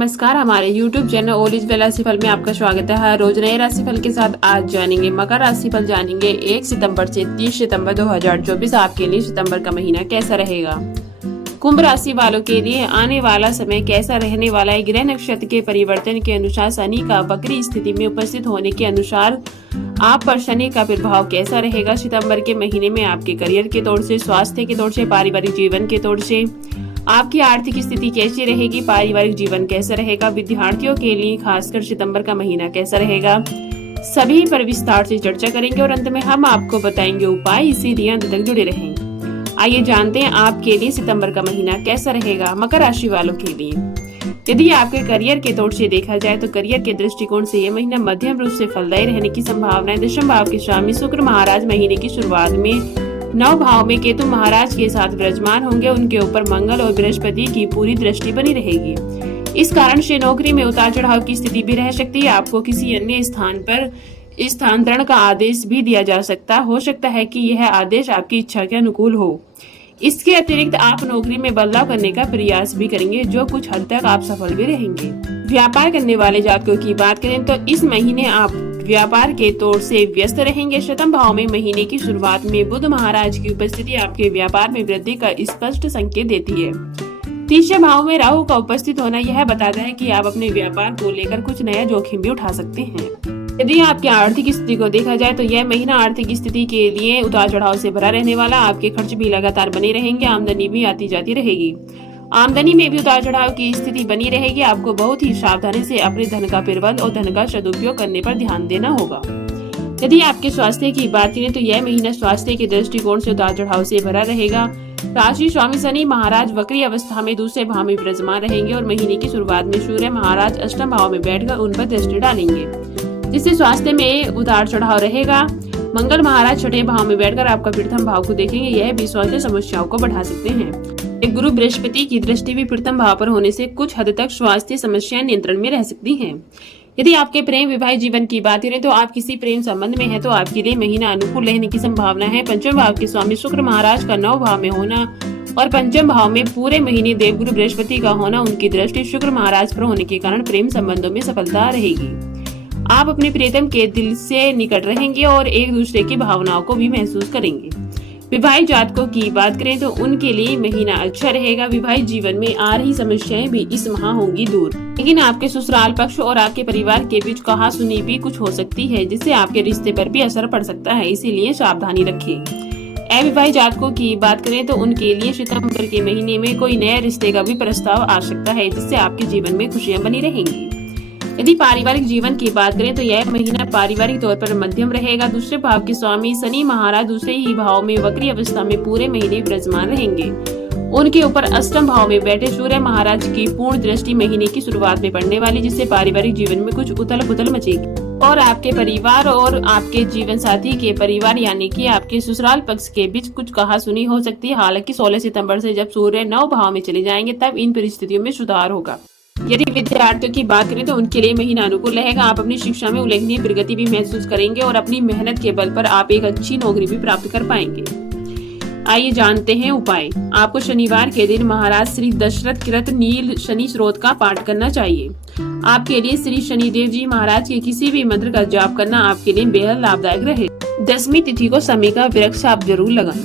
नमस्कार, हमारे YouTube channel all is well राशिफल में आपका स्वागत है। हर रोज नए राशिफल के साथ आज जानेंगे मकर राशिफल। जानेंगे 1 सितंबर से 30 सितंबर 2024 आपके लिए सितंबर का महीना कैसा रहेगा। कुंभ राशि वालों के लिए आने वाला समय कैसा रहने वाला है। ग्रह नक्षत्र के परिवर्तन के अनुसार शनि का वक्री स्थिति में उपस्थित होने के अनुसार आप पर शनि का प्रभाव कैसा रहेगा। सितंबर के महीने में आपके करियर के तौर से, स्वास्थ्य के तौर से, पारिवारिक जीवन के तौर से आपकी आर्थिक स्थिति कैसी रहेगी। पारिवारिक जीवन कैसा रहेगा। विद्यार्थियों के लिए खासकर सितंबर का महीना कैसा रहेगा, सभी पर विस्तार से चर्चा करेंगे और अंत में हम आपको बताएंगे उपाय, इसीलिए अंत तक जुड़े रहें। आइए जानते हैं आपके लिए सितंबर का महीना कैसा रहेगा मकर राशि वालों के लिए। यदि आपके करियर के तौर से देखा जाए तो करियर के दृष्टिकोण से यह महीना मध्यम रूप से फलदायी रहने की संभावना है। दशम भाव के स्वामी शुक्र महाराज महीने की शुरुआत में 9 भाव में केतु महाराज के साथ विराजमान होंगे। उनके ऊपर मंगल और बृहस्पति की पूरी दृष्टि बनी रहेगी। इस कारण से नौकरी में उतार चढ़ाव की स्थिति भी रह सकती है। आपको किसी अन्य स्थान पर स्थानांतरण का आदेश भी दिया जा सकता हो सकता है कि यह आदेश आपकी इच्छा के अनुकूल हो। इसके अतिरिक्त आप नौकरी में बदलाव करने का प्रयास भी करेंगे, जो कुछ हद तक आप सफल भी रहेंगे। व्यापार करने वाले जातकों की बात करें तो इस महीने आप व्यापार के तौर से व्यस्त रहेंगे। शतम भाव में महीने की शुरुआत में बुध महाराज की उपस्थिति आपके व्यापार में वृद्धि का स्पष्ट संकेत देती है। तीसरे भाव में राहु का उपस्थित होना यह बताता है कि आप अपने व्यापार को लेकर कुछ नया जोखिम भी उठा सकते हैं। यदि आपकी आर्थिक स्थिति को देखा जाए तो यह महीना आर्थिक स्थिति के लिए उतार चढ़ाव से भरा रहने वाला। आपके खर्च भी लगातार बने रहेंगे, आमदनी भी आती जाती रहेगी। आमदनी में भी उतार चढ़ाव की स्थिति बनी रहेगी। आपको बहुत ही सावधानी से अपने धन का प्रबंधन और धन का सदुपयोग करने पर ध्यान देना होगा। यदि आपके स्वास्थ्य की बात करें तो यह महीना स्वास्थ्य के दृष्टिकोण से उतार चढ़ाव से भरा रहेगा। राशि स्वामी शनि महाराज वक्री अवस्था में दूसरे भाव में विराजमान रहेंगे और महीने की शुरुआत में सूर्य महाराज अष्टम भाव में बैठकर उन पर दृष्टि डालेंगे, जिससे स्वास्थ्य में उतार चढ़ाव रहेगा। मंगल महाराज छठे भाव में बैठकर आपका प्रथम भाव को देखेंगे, यह भी स्वास्थ्य समस्याओं को बढ़ा सकते हैं। एक गुरु बृहस्पति की दृष्टि भी प्रथम भाव पर होने से कुछ हद तक स्वास्थ्य समस्याएं नियंत्रण में रह सकती हैं। यदि आपके प्रेम वैवाहिक जीवन की बात करें तो आप किसी प्रेम संबंध में हैं तो आपके लिए महीना अनुकूल रहने की संभावना है। पंचम भाव के स्वामी शुक्र महाराज का 9 भाव में होना और पंचम भाव में पूरे महीने देवगुरु बृहस्पति का होना, उनकी दृष्टि शुक्र महाराज पर होने के कारण प्रेम संबंधों में सफलता रहेगी। आप अपने प्रियतम के दिल से निकट रहेंगे और एक दूसरे की भावनाओं को भी महसूस करेंगे। विवाहित जातकों की बात करें तो उनके लिए महीना अच्छा रहेगा। विवाहित जीवन में आ रही समस्याएं भी इस माह होंगी दूर, लेकिन आपके ससुराल पक्ष और आपके परिवार के बीच कहासुनी भी कुछ हो सकती है, जिससे आपके रिश्ते पर भी असर पड़ सकता है, इसीलिए सावधानी रखें। अविवाहित जातकों की बात करें तो उनके लिए सितंबर के महीने में कोई नए रिश्ते का भी प्रस्ताव आ सकता है, जिससे आपके जीवन में खुशियां बनी रहेंगी। यदि पारिवारिक जीवन की बात करें तो यह महीना पारिवारिक तौर पर मध्यम रहेगा। दूसरे भाव के स्वामी शनि महाराज दूसरे ही भाव में वक्री अवस्था में पूरे महीने विराजमान रहेंगे। उनके ऊपर अष्टम भाव में बैठे सूर्य महाराज की पूर्ण दृष्टि महीने की शुरुआत में पड़ने वाली, जिससे पारिवारिक जीवन में कुछ उथल पुथल मचेगी और आपके परिवार और आपके जीवन साथी के परिवार यानी कि आपके ससुराल पक्ष के बीच कुछ कहासुनी हो सकती है। हालांकि 16 सितंबर से जब सूर्य 9 भाव में चले जाएंगे तब इन परिस्थितियों में सुधार होगा। यदि विद्यार्थियों की बात करें तो उनके लिए महीना अनुकूल रहेगा। आप अपनी शिक्षा में उल्लेखनीय प्रगति भी महसूस करेंगे और अपनी मेहनत के बल पर आप एक अच्छी नौकरी भी प्राप्त कर पाएंगे। आइए जानते हैं उपाय। आपको शनिवार के दिन महाराज श्री दशरथ कृत नील शनि स्रोत का पाठ करना चाहिए। आपके लिए श्री शनिदेव जी महाराज के किसी भी मंत्र का जाप करना आपके लिए बेहद लाभदायक रहे। 10वीं तिथि को शमी का वृक्ष आप जरूर लगाएं।